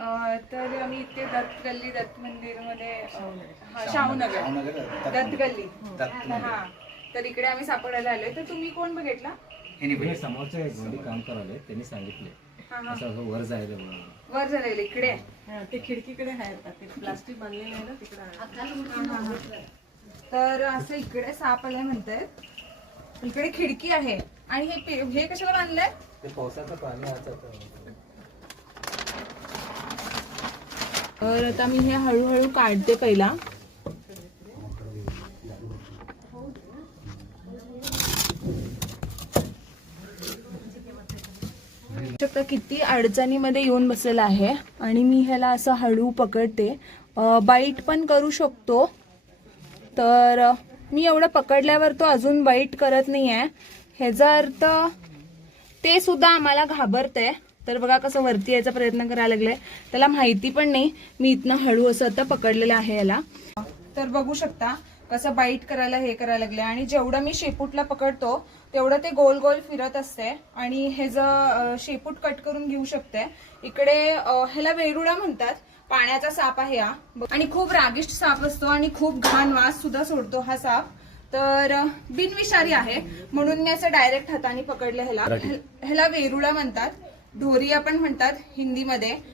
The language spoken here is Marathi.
तर आम्ही इथे दत्त गल्ली दत्त मंदिर मध्ये शाहूनगर दत्त गल्ली हा, तर इकडे आम्ही सापडायला आलोय. तर तुम्ही कोण बघितला? हे समोरचे घरी काम करायला त्यांनी सांगितले असं वर जायला म्हणून. वर झालेलं इकडे ते खिडकीकडे आहे आता, ते प्लास्टिक बांधलेलं आहे ना तिकडे. तर असं इकडे साप आलाय म्हणतायत. इकडे खिडकी आहे आणि हे कशाला बांधलंय? ते पावसाचं पाणी वाचत. तर आता मी हे हळूहळू काढते पहिला. शकता किती अडचणीमध्ये येऊन बसलेला आहे आणि मी ह्याला असं हळू पकडते. बाईट पण करू शकतो. तर मी एवढं पकडल्यावर तो अजून बाईट करत नाहीये. ह्याचा अर्थ ते सुद्धा आम्हाला घाबरते. तर बघा कसं वरती यायचा प्रयत्न करायला लागलाय. त्याला माहिती पण नाही मी इथनं हळू असं आता पकडलेलं आहे याला. तर बघू शकता कसं बाईट करायला हे करायला लागले. आणि जेवढं मी शेपूटला पकडतो तेवढं ते गोल गोल फिरत असते आणि हे जर शेपूट कट करून घेऊ शकते. इकडे ह्याला वेरुळा म्हणतात. पाण्याचा साप आहे हा आणि खूप रागिष्ट साप असतो आणि खूप घाण वास सुद्धा सोडतो हा साप. तर बिनविषारी आहे म्हणून मी असं डायरेक्ट हाताने पकडलं. ह्याला वेरुळा म्हणतात, ढोरिया पण म्हणतात हिंदीमध्ये.